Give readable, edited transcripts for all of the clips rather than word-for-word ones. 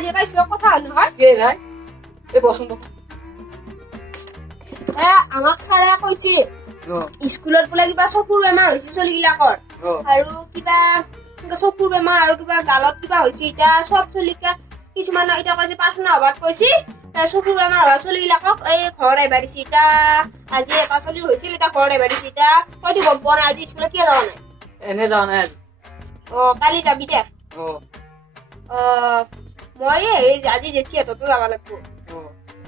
আজি এটা স্কুলত কথা হ'ল নহয় কে নাই এই বসন্ত আমাক ছাৰে কৈছে অ স্কুলত বোলে কিবা চকুৰ বেমাৰ হৈছে চলিগিলাকৰ অ আৰু কিবা চকুৰ বেমাৰ আৰু কিবা গালত কিবা হৈছে এতিয়া চব চলিকা কিছুমানৰ এতিয়া কৈছে প্ৰাৰ্থনা সভাত কৈছে চকুৰ বেমাৰ হোৱা চলিগিলাকক এই ঘৰত আহিবা দিছে এতিয়া আজি এটা চলি হৈছিল এতিয়া ঘৰত আহিবা দিছে এতিয়া হয়তো গম পোৱা নাই আজি স্কুলত কিয় যোৱা নাই এনে যোৱা নাই আজি কালি যাবি দে অ মই হেৰি আজি জেঠিহঁততো যাব লাগিব অ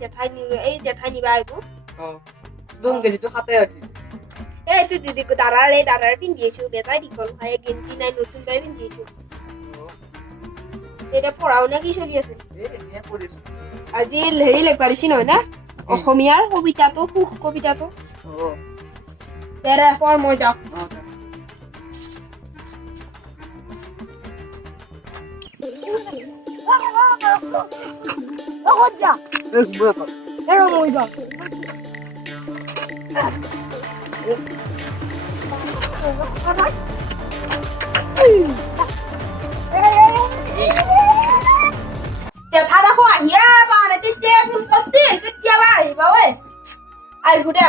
জেঠাই নিবা আহিব অ দুম কেজিটো খাতে আছে এইটো দিদি দাদাৰ পিন্ধি আছো বেটাই দীঘল খাই গেঞ্জি নাই নতুন পাই পিন্ধি আছো এতিয়া পঢ়া শুনা কি চলি আছে এনে কৰিছো আজি হেৰি লিখবা দিছি নহয় না অসমীয়াৰ কবিতাটো সুখ কবিতাটো অ দে পঢ় মই যাওঁ জেঠা দেখো আহিয়া পাওনে তেতিয়া ফোন কৰিছিল কেতিয়াবা আহিবা ঐ আহিব দে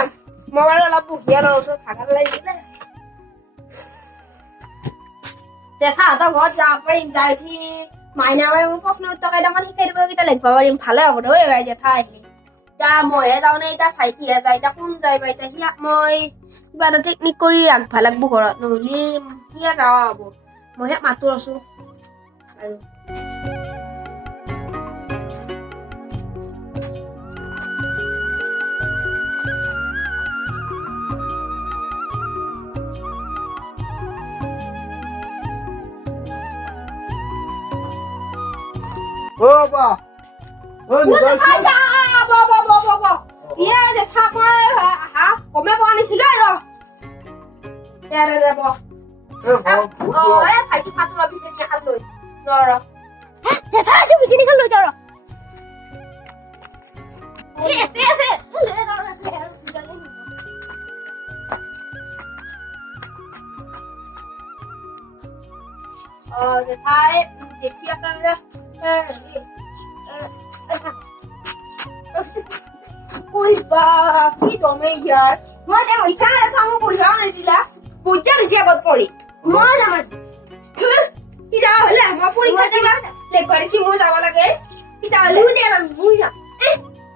মই বাৰু অলপ বহিয়া লওঁ ওচৰত ভাগৰ লাগিছিলে জেঠাহঁতৰ ঘৰত যাব পাৰিম যাই উঠি মাইনা বাই মোক প্ৰশ্ন উত্তৰ কেইটামান শিকাই দিব কেইটা লিখিব পাৰিম ভালে হ'ব দে ঐ জেঠা আহিলে এতিয়া মইহে যাওঁ নে এতিয়া ভাইটিহে যায় এতিয়া কোন যায় বা এতিয়া সিয়াক মই কিবা এটা টেকনিক কৰি ৰাখিব লাগিব ঘৰত নহ'লে সিয়া যাৱা হ'ব মইহে মাতো আছো আৰু ও বা ও নিদাই জেঠা মই আহা কমে পোৱা নিছিলো আৰু ভাইটি মাতো ৰবি চেনি এখন লৈ ৰ জেঠা আছে বিচনি এখন লৈ যাওঁ এতে আছে জেঠাই জেঠি একেবাৰে Ui ba, কি দমে ইয়াৰ মই দে ইচ্ছা নাই তামো বুঝাও নিদিলা বুঝা বেছি আগত পৰি মই যাম কি যাও হলে মই পৰীক্ষা দিবা লেখবাৰিছি মই যাব লাগে কি যাও হলে মই যাম মই যাম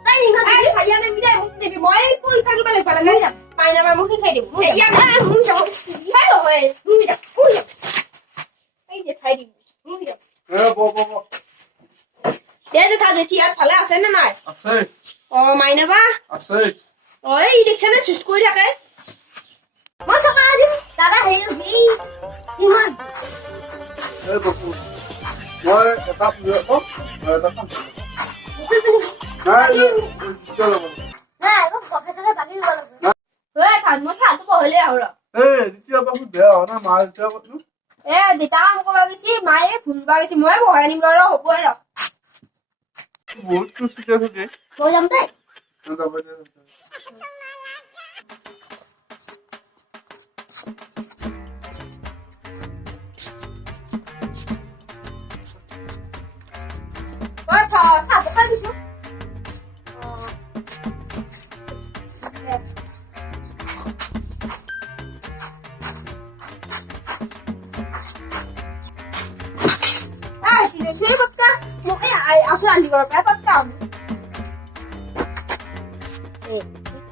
তাই ইনা দিলে খাইয়া নাই মিলাই মোক দেবি মই পৰীক্ষা দিবা লেখবা লাগে যাম পাইনা বা মোক খাই দিব ইয়া না মই যাম খাই ৰহে মই যাম এই যে খাই দিব মই যাম দে যে থা যেতি আর ভালে আছে না নাই আছে মাইনা বা আছে এই দেখছ না সুস কই থাকে মই সকা দিম দাদা হেই ইমান এই বকু মই এটা প্ৰিয় এটা কাম নাই চলো না একদম সকা সকা বাকি দিব লাগে ওই খান মই খাতো বহলে আহৰ এই এতিয়া বাবু বেয়া হয় না মা এতিয়া কত দেতা মোক লাগিছি মায়ে ফুলবা গেছি মই বহাই নিম ৰ হ'ব ৰ বহুত খুশি থাকে মই যাম দে Bata, sabe, faz isso. Si yo soy vodka, no asal andi berapa vodka?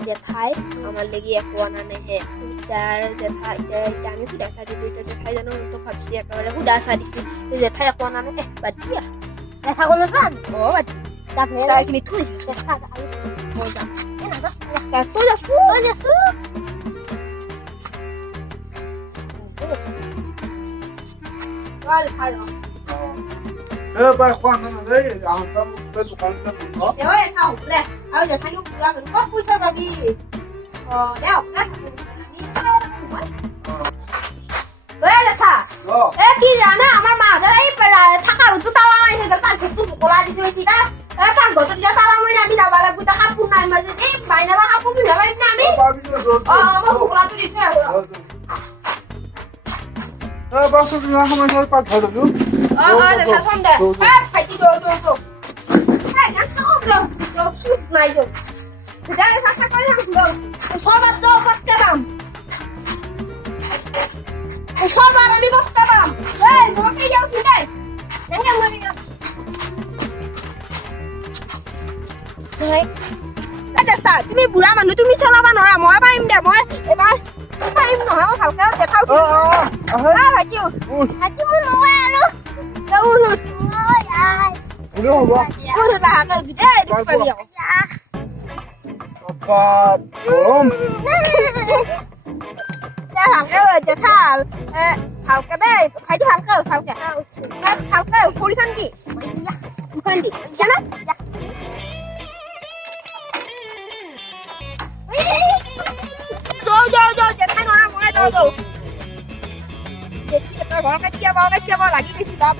জেঠাই আমার লাগি একো আনা নাহে যার জেঠাই এতিয়া আমি সুদা চা দিলো এতিয়া জেঠাই জানো তো ভাবছি একেবাৰে সুদা চা দিছি জেঠাই একো আনা নাহে বাদ দিয়া দেখা গ'লে যাম বাদ তাৰপিছত এইখিনি থৈ দেখা আৰু মই যাম তই যাছো ভাল বাই খোৱা নাই আহোঁতে দোকানতে বন্ধ খাওঁ বোলে আৰু জেঠাই মোক পুৰা ক'ত পইচা পাবি দে জেঠা কি জানা আমাৰ মাহঁতে এই থাকা ঘৰটো তালা মাৰি থৈ গ'ল পাকঘৰটো মোকলা দি থৈছি না পাকঘৰটো এতিয়া তালা মাৰি আমি যাব লাগিব এতিয়া কাপোৰ নাই মাজে এই বাইনা বা কাপোৰ পিন্ধা পাৰিম না আমি মই মোকলাটো দি থৈ আহোঁ বাচন পাকঘৰ দেখা চম দে ভাইটি দৌ চুপ নাই দৌ চাফা কৰি থাকোঁ ওচৰত দৌ পটকে পাম ওচৰত আমি পটকে পাম এই মকে যাওঁ কি দে এনেকে মৰি যাওঁ তুমি বুঢ়া মানুহ তুমি চলাব নোৱাৰা মই পাৰিম দে মই এবাৰ পাৰিম নহয় মই ভালকে দেখাও ভাইটি ভাইটি মোৰ নহয় আৰু হ'ব গৰম ভালকে জেঠাল ভালকে দেই ভাইটি ভালকে ভালকে ভৰিখন দি জানা যাও জেঠাই নৰা মই যাও জেঠি তই ঘৰকে যাব লাগি গৈছি বাপ